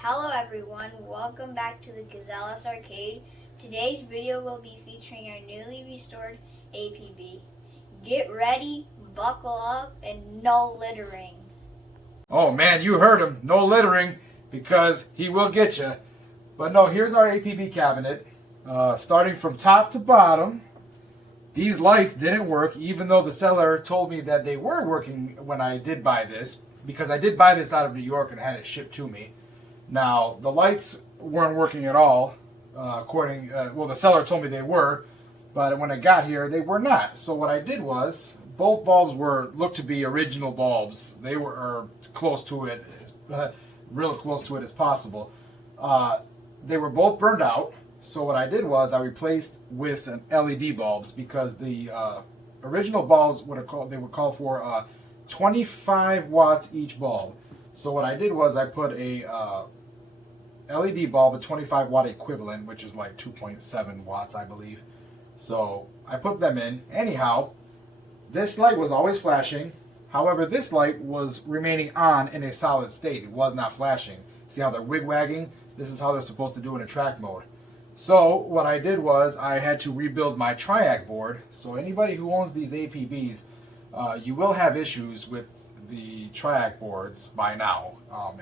Hello everyone, welcome back to the Gazellas Arcade. Today's video will be featuring our newly restored APB. Get ready, buckle up, and no littering. Oh man, you heard him. No littering, because he will get you. But no, here's our APB cabinet. Starting from top to bottom, these lights didn't work, even though the seller told me that they were working when I did buy this, because I did buy this out of New York and had it shipped to me. Now, the lights weren't working at all, the seller told me they were, but when I got here, they were not. So what I did was, both bulbs looked to be original bulbs. They were close to it, real close to it as possible. They were both burned out. So what I did was I replaced with an LED bulbs, because the original bulbs would call for 25 watts each bulb. So what I did was I put a LED bulb, a 25 watt equivalent, which is like 2.7 watts, I believe. So I put them in. Anyhow, this light was always flashing. However, this light was remaining on in a solid state. It was not flashing. See how they're wig-wagging? This is how they're supposed to do in a track mode. So what I did was I had to rebuild my triac board. So anybody who owns these APBs, you will have issues with the triac boards by now.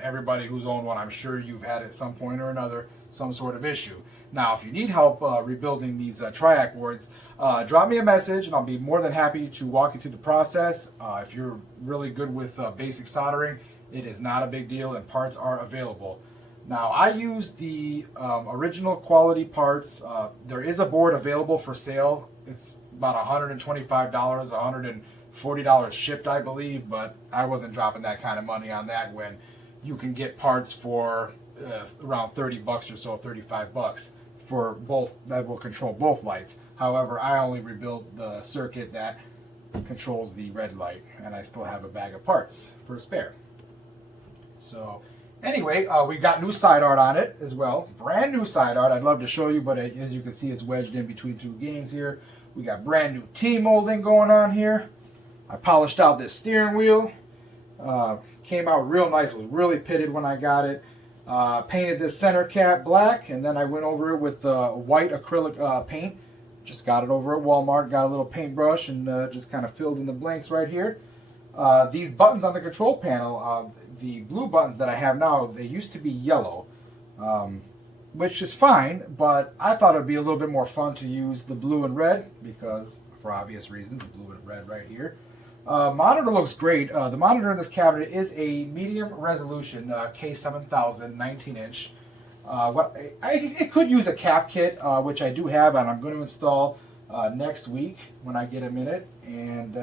Everybody who's owned one, I'm sure you've had at some point or another some sort of issue. Now, if you need help rebuilding these triac boards, drop me a message and I'll be more than happy to walk you through the process. If you're really good with basic soldering, it is not a big deal and parts are available. Now, I use the original quality parts. There is a board available for sale. It's about $125, $140 shipped, I believe, but I wasn't dropping that kind of money on that when you can get parts for around 30 bucks or so, 35 bucks for both, that will control both lights. However, I only rebuilt the circuit that controls the red light, and I still have a bag of parts for a spare. So anyway, we got new side art on it as well. Brand new side art. I'd love to show you, but as you can see, it's wedged in between two games here. We got brand new T-molding going on here. I polished out this steering wheel. Came out real nice. It was really pitted when I got it. Painted this center cap black, and then I went over it with white acrylic paint. Just got it over at Walmart. Got a little paintbrush and just kind of filled in the blanks right here. These buttons on the control panel, the blue buttons that I have now, they used to be yellow, which is fine, but I thought it would be a little bit more fun to use the blue and red, because for obvious reasons, the blue and red right here. Monitor looks great. The monitor in this cabinet is a medium resolution K7000 19-inch. It could use a cap kit, which I do have, and I'm going to install next week when I get a minute. And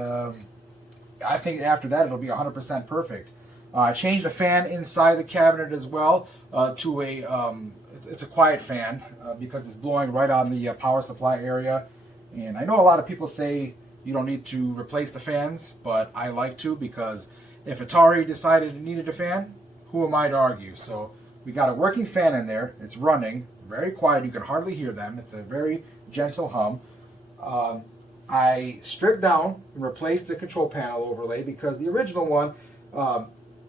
I think after that it'll be 100% perfect. I changed the fan inside the cabinet as well to it's a quiet fan because it's blowing right on the power supply area. And I know a lot of people say you don't need to replace the fans, but I like to, because if Atari decided it needed a fan, who am I to argue? So we got a working fan in there. It's running, very quiet. You can hardly hear them. It's a very gentle hum. I stripped down and replaced the control panel overlay, because the original one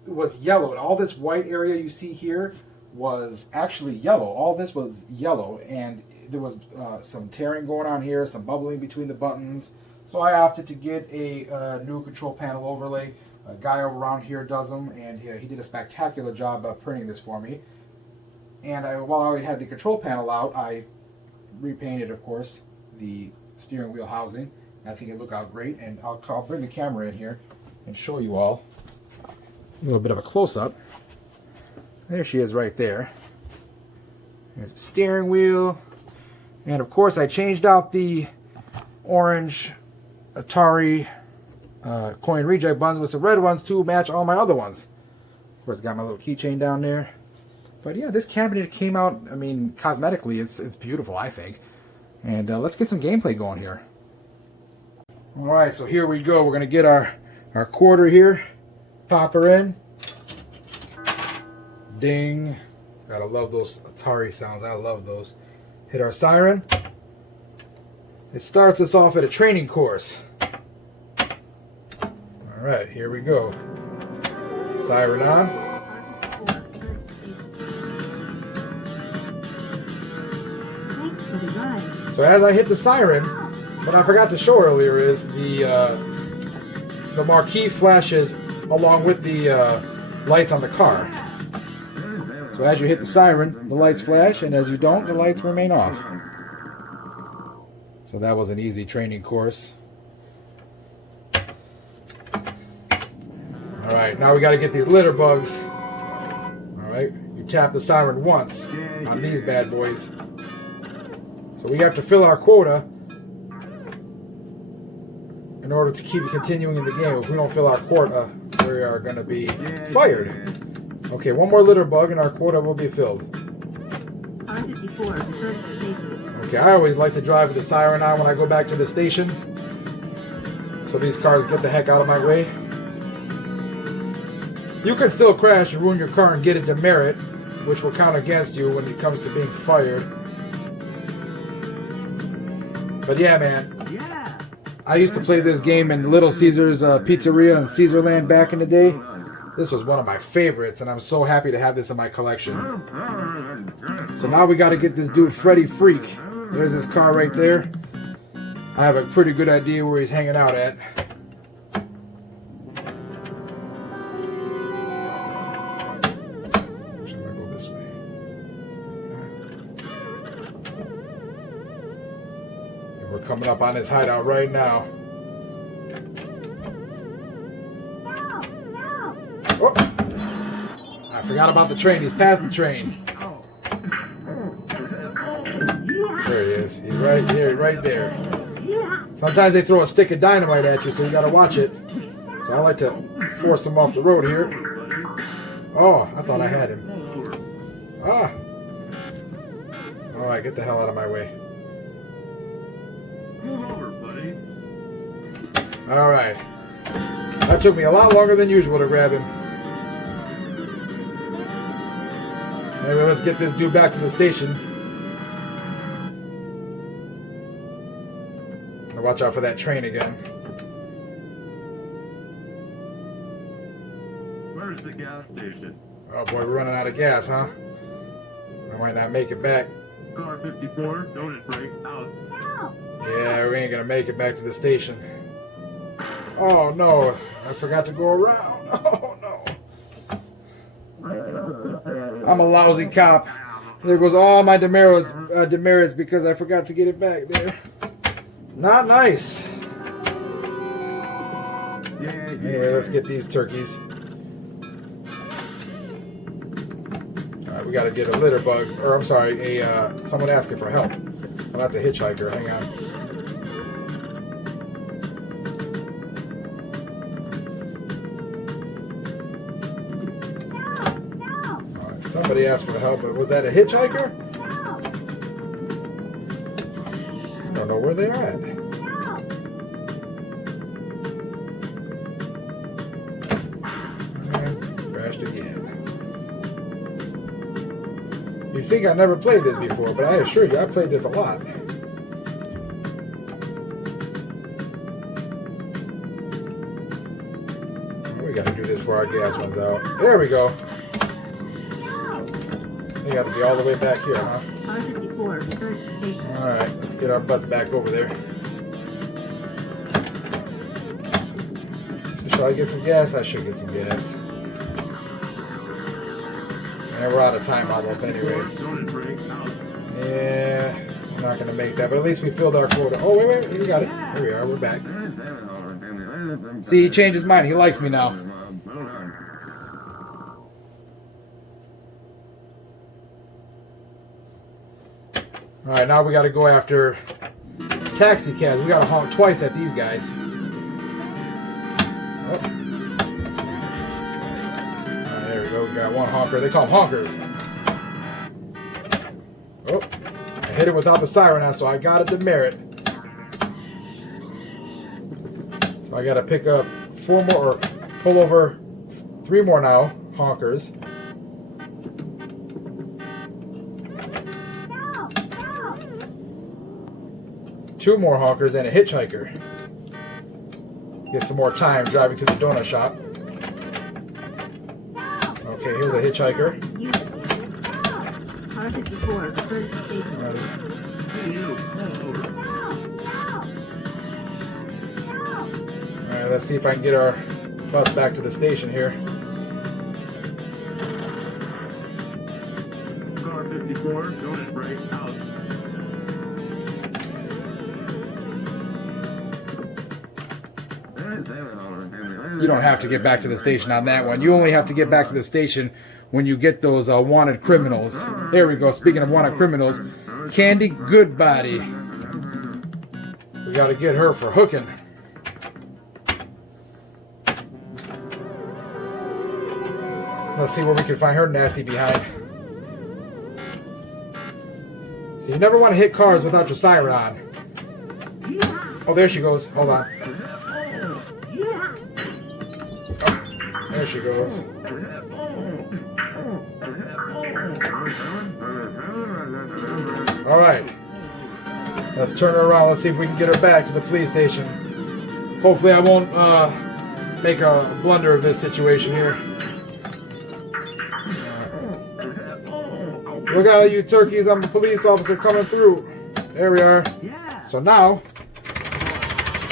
was yellow. And all this white area you see here was actually yellow. All this was yellow, and there was some tearing going on here, some bubbling between the buttons. So I opted to get a new control panel overlay. A guy over around here does them, and he did a spectacular job of printing this for me. And while I had the control panel out, I repainted, of course, the steering wheel housing. I think it looked out great, and I'll bring the camera in here and show you all a little bit of a close-up. There she is right there. There's the steering wheel. And of course I changed out the orange Atari coin reject buttons with some red ones to match all my other ones. Of course, got my little keychain down there. But yeah, this cabinet came out, I mean, cosmetically, it's beautiful, I think. And let's get some gameplay going here. Alright, so here we go. We're going to get our quarter here. Pop her in. Ding. Gotta love those Atari sounds. I love those. Hit our siren. It starts us off at a training course. Alright, here we go. Siren on. So as I hit the siren, what I forgot to show earlier is the marquee flashes along with the lights on the car. So as you hit the siren, the lights flash, and as you don't, the lights remain off. So that was an easy training course. Alright, now we got to get these litter bugs. Alright, you tap the siren once on these bad boys. So we have to fill our quota in order to keep continuing in the game. If we don't fill our quota, we are going to be fired. Okay, one more litter bug and our quota will be filled. Okay, I always like to drive with the siren on when I go back to the station, so these cars get the heck out of my way. You can still crash and ruin your car and get a demerit, which will count against you when it comes to being fired. But yeah, man. I used to play this game in Little Caesars Pizzeria in Caesarland back in the day. This was one of my favorites, and I'm so happy to have this in my collection. So now we got to get this dude Freddy Freak. There's his car right there. I have a pretty good idea where he's hanging out at. Should I go this way? And we're coming up on his hideout right now. Oh, I forgot about the train. He's past the train. There he is. He's right here, right there. Sometimes they throw a stick of dynamite at you, so you gotta watch it. So I like to force him off the road here. Oh, I thought I had him. Ah. Alright, get the hell out of my way. Alright. That took me a lot longer than usual to grab him. Maybe let's get this dude back to the station. Now watch out for that train again. Where's the gas station? Oh boy, we're running out of gas, huh? I might not make it back. Car 54, don't it break out. Yeah, we ain't gonna make it back to the station. Oh no, I forgot to go around. Oh no. I'm a lousy cop. There goes all my demerits because I forgot to get it back there. Not nice. Anyway, let's get these turkeys. Alright, we gotta get a litter bug. Or, I'm sorry, someone asking for help. Well, that's a hitchhiker. Hang on. Somebody asked for help, but was that a hitchhiker? I don't know where they're at. And crashed again. You'd think I never played this before, but I assure you, I played this a lot. We gotta do this before our gas runs out. There we go. You got to be all the way back here, huh? Alright, let's get our butts back over there. So shall I get some gas? I should get some gas. And we're out of time almost anyway. Yeah, I'm not going to make that, but at least we filled our quota. Oh, wait, we got it. Here we are, we're back. See, he changed his mind. He likes me now. Alright, now we got to go after taxi cabs. We got to honk twice at these guys. Oh. There we go. We got one honker. They call them honkers. Oh, I hit it without the siren on, so I got a demerit. So I got to pick up 4 more, or pull over 3 more now, honkers. Two more honkers and a hitchhiker. Get some more time driving to the donut shop. Okay, here's a hitchhiker. Car 54, approach the station. Hey, you. Alright, let's see if I can get our bus back to the station here. Car 54, don't hit brake. Out. You don't have to get back to the station on that one. You only have to get back to the station when you get those wanted criminals. There we go. Speaking of wanted criminals, Candy Goodbody. We got to get her for hooking. Let's see where we can find her nasty behind. So you never want to hit cars without your siren on. Oh, there she goes. Hold on. Oh, there she goes. All right. Let's turn her around. Let's see if we can get her back to the police station. Hopefully I won't make a blunder of this situation here. Look out, you turkeys. I'm a police officer coming through. There we are. So now,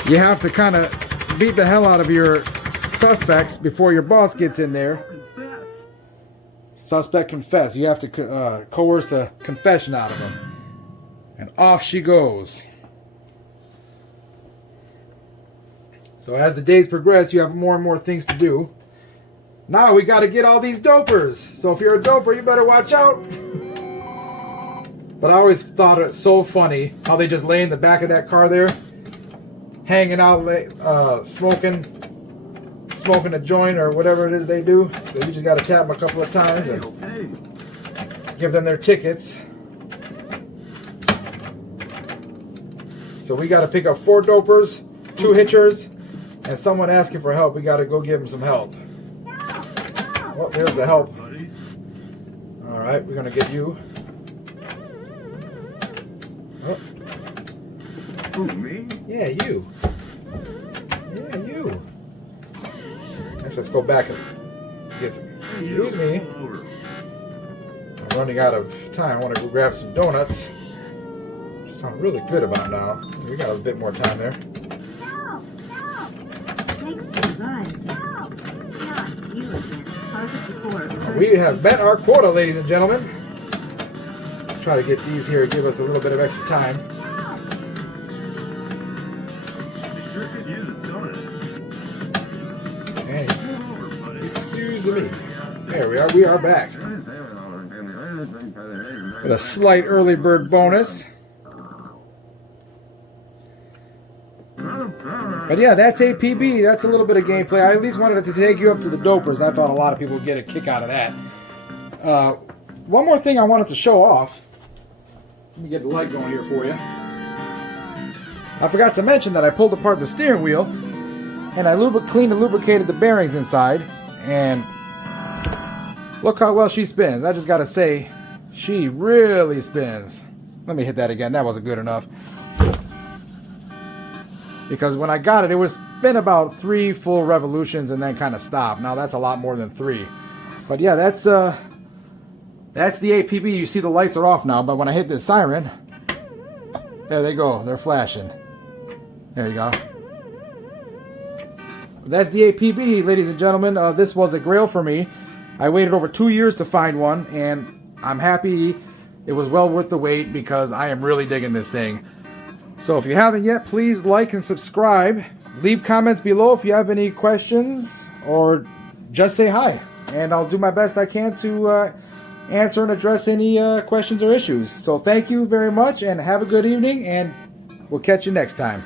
you have to kind of beat the hell out of your suspects before your boss gets in there. Suspect confess. You have to coerce a confession out of him. And off she goes. So as the days progress, you have more and more things to do. Now we got to get all these dopers. So if you're a doper, you better watch out. But I always thought it so funny how they just lay in the back of that car there, hanging out, smoking a joint or whatever it is they do. So you just got to tap them a couple of times and give them their tickets. So we got to pick up 4 dopers, 2 hitchers, and someone asking for help. We got to go give them some help. Well, there's the help. All right, we're going to get you. Oh. Who, me? Yeah, you. Yeah, you. Actually, let's go back and get some. Excuse me. I'm running out of time. I want to go grab some donuts. Which sound really good about now. We got a bit more time there. We have met our quota, ladies and gentlemen. Try to get these here, give us a little bit of extra time. And excuse me. There we are. We are back. With a slight early bird bonus. But yeah, that's APB. That's a little bit of gameplay. I at least wanted to take you up to the dopers. I thought a lot of people would get a kick out of that. One more thing I wanted to show off. Let me get the light going here for you. I forgot to mention that I pulled apart the steering wheel and I cleaned and lubricated the bearings inside. And look how well she spins. I just got to say, she really spins. Let me hit that again. That wasn't good enough. Because when I got it, it was spin about 3 full revolutions and then kind of stopped. Now that's a lot more than 3. But yeah, that's the APB. You see the lights are off now, but when I hit this siren, there they go. They're flashing. There you go. That's the APB, ladies and gentlemen. This was a grail for me. I waited over 2 years to find one, and I'm happy it was well worth the wait because I am really digging this thing. So if you haven't yet, please like and subscribe. Leave comments below if you have any questions, or just say hi. And I'll do my best I can to answer and address any questions or issues. So thank you very much, and have a good evening, and we'll catch you next time.